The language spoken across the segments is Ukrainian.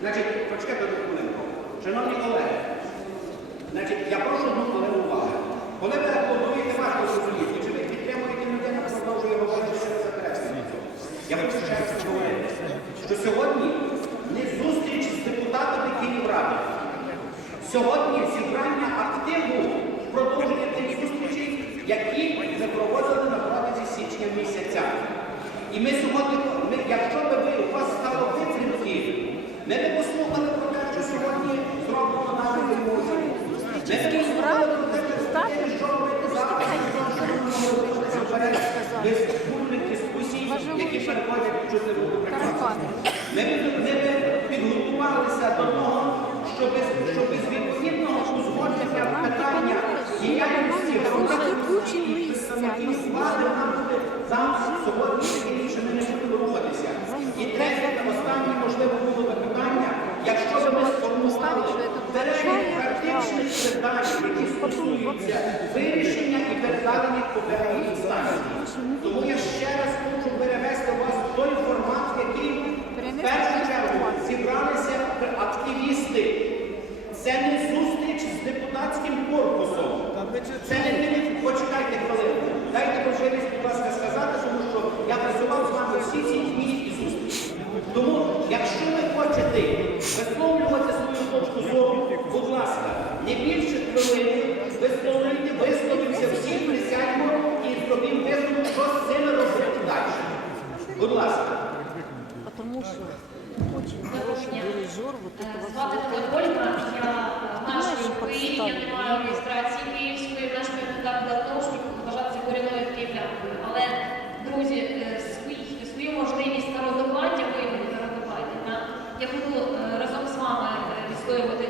Значить, почекайте одну хвилинку. Шановні колеги, значить, я прошу одну хвилину уваги. Коли ви аплодуєте, важко зрозуміти, чи ви підтримуєте людину, продовжує говорити, ви заперечуєте. Я раз говорити, що сьогодні не зустріч з депутатами Київради. Сьогодні зібрання активу в продовження тих зустрічей, які ми проводили на протязі січня місяця. І ми сьогодні, ми, якщо б ви, у вас стало витримки, ми б послухали про те, що сьогодні зроблено нами вимоги. Ми б послухали про те, що робити завтра, що вперед, без бурних дискусій, які переходять в чутливу прекрасну. Ми б підготувалися до того, щоб, щоб з відповідного узгодження питання діяльності громадських представників влади нам буде завтра, сьогодні таке більше ми не будемо. І третє, останнє можливо було питання, якщо б ми сформували перелік практичних питань, які стосуються вирішення і передання попередньої інстанції. Тому я ще раз хочу перевести вас в той формат, в першу чергу зібралися активісти. Це не зустріч з депутатським корпусом. Це не не- почекайте хвилину. Дайте можливість, будь ласка, сказати, тому що я працював з вами всі ці дні і зустрічі. Тому, якщо ви хочете висловлювати свою точку зору, будь ласка, не більше хвилини, висловлюйте, висловимося всі, присядьмо і зробимо висновок, що з цими робити далі. Будь ласка. Потому что очень хороший дирижер, вот это вот Звати Ольга, я мешкаю в Києві, я не маю реєстрації київської, мешкаю тут так давно, щоб вважатися київлянкою. Але, друзі, е, свою можливість народовладдя, виявити народовладдя, я буду е, разом з вами е, відстоювати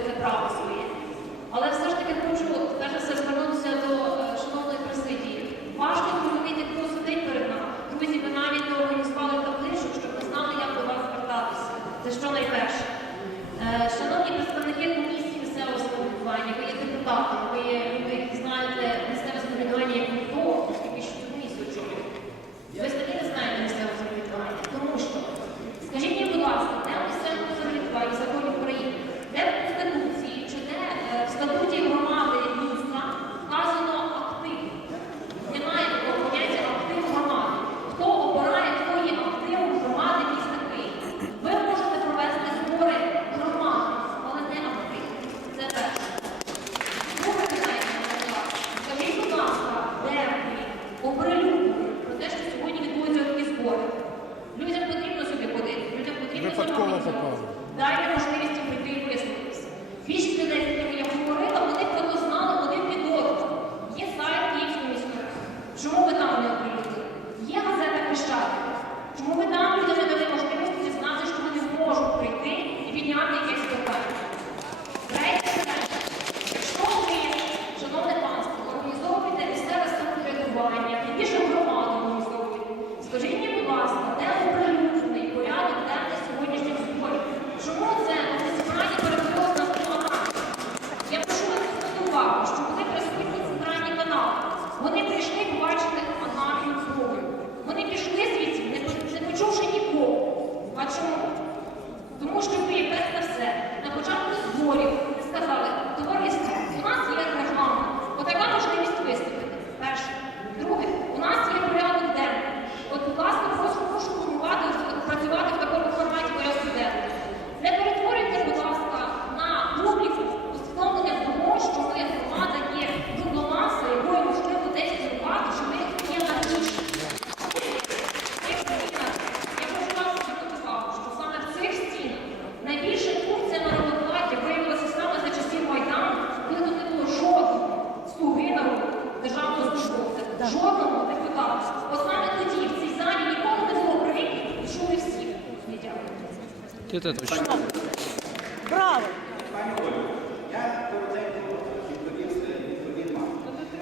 відповім вам.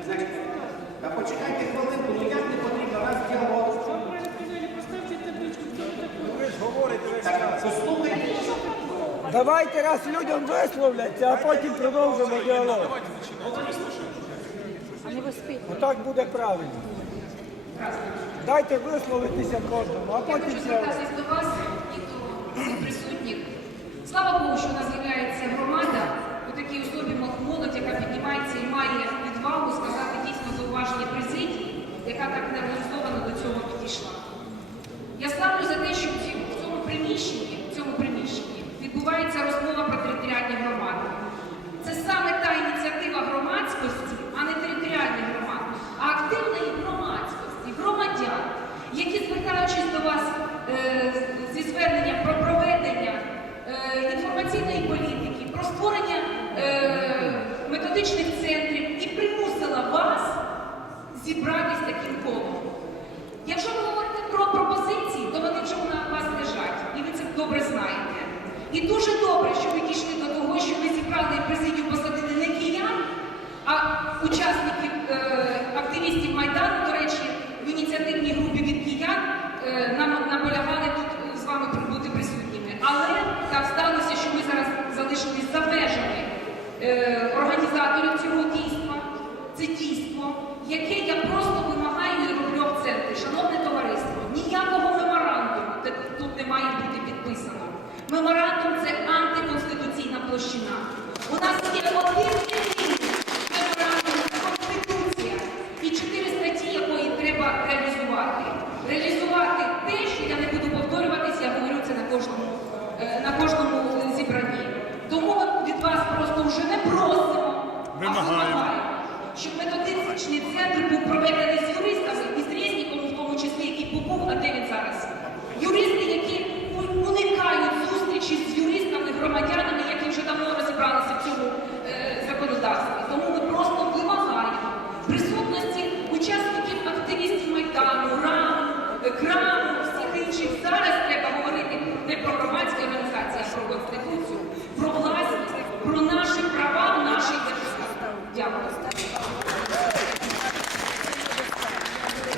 Значить, та почекайте хвилинку, ну як не потрібно, раз діалог. Послухайте. Давайте раз людям висловляться, а потім продовжимо діалог. Отак буде правильно. Дайте висловитися кожному, а Слава Богу, що у нас з'являється громада у такій особі молодь, яка піднімається і має відвагу сказати дійсно зауваження президії, яка так не медичних центрів і примусила вас зібратися таким колом. Якщо ви говорите про пропозиції, то вони вже на вас лежать, і ви це добре знаєте. І дуже добре, що ви дійшли до того, що ви зібрали президію посадити не киян, а учасників. Agostinho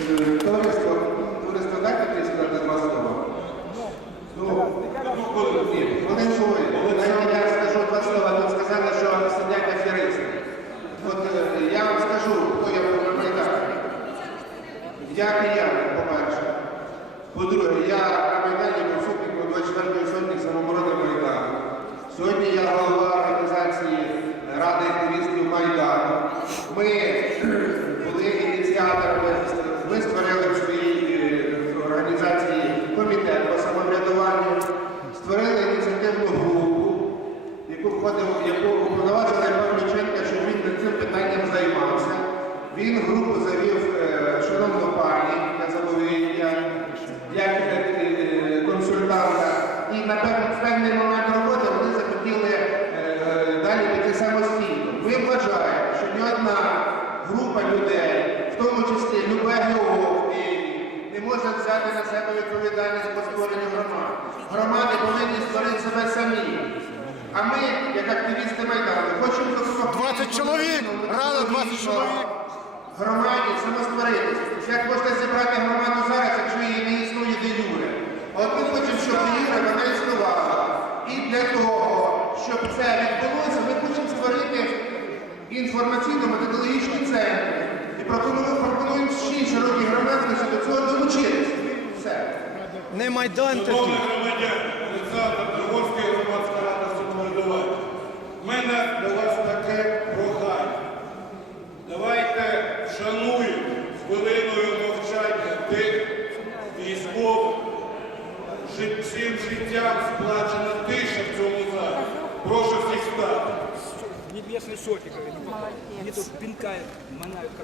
Товариство, товариство, дайте мені сказати два слова. Ну, ні, вони чують. Я скажу два слова. Тут сказали, що сидять аферисти. Е, я вам скажу, хто я був на Майдані. Я по-перше. По-друге, я на Майдані був сотником 24-ї сотні самооборони Майдану. Сьогодні я голова організації Ради активістів Майдану. Ми на певний момент роботи вони захотіли е, е, далі піти самостійно. Ми вважаємо, що ні одна група людей, в тому числі любе ГО в Києві, не може взяти на себе відповідальність по створенню громад. Громади повинні створити себе самі. А ми, як активісти Майдану, хочемо допомогти. 20 чоловік! Рада 20 чоловік! Громаді самостворитися. Як можна зібрати громаду зараз, якщо її не існує де юре? От ми хочемо, щоб юре вона існувала. І для того, щоб це відбулося, ми хочемо створити інформаційно-методологічний центр. І пропонуємо, пропонуємо всі широкі громадськості до цього долучитися. Все. Не Майдан. Шановні громадяни, Олександр Прошу всіх стати. Небесный сотик, они тут пинка манают, как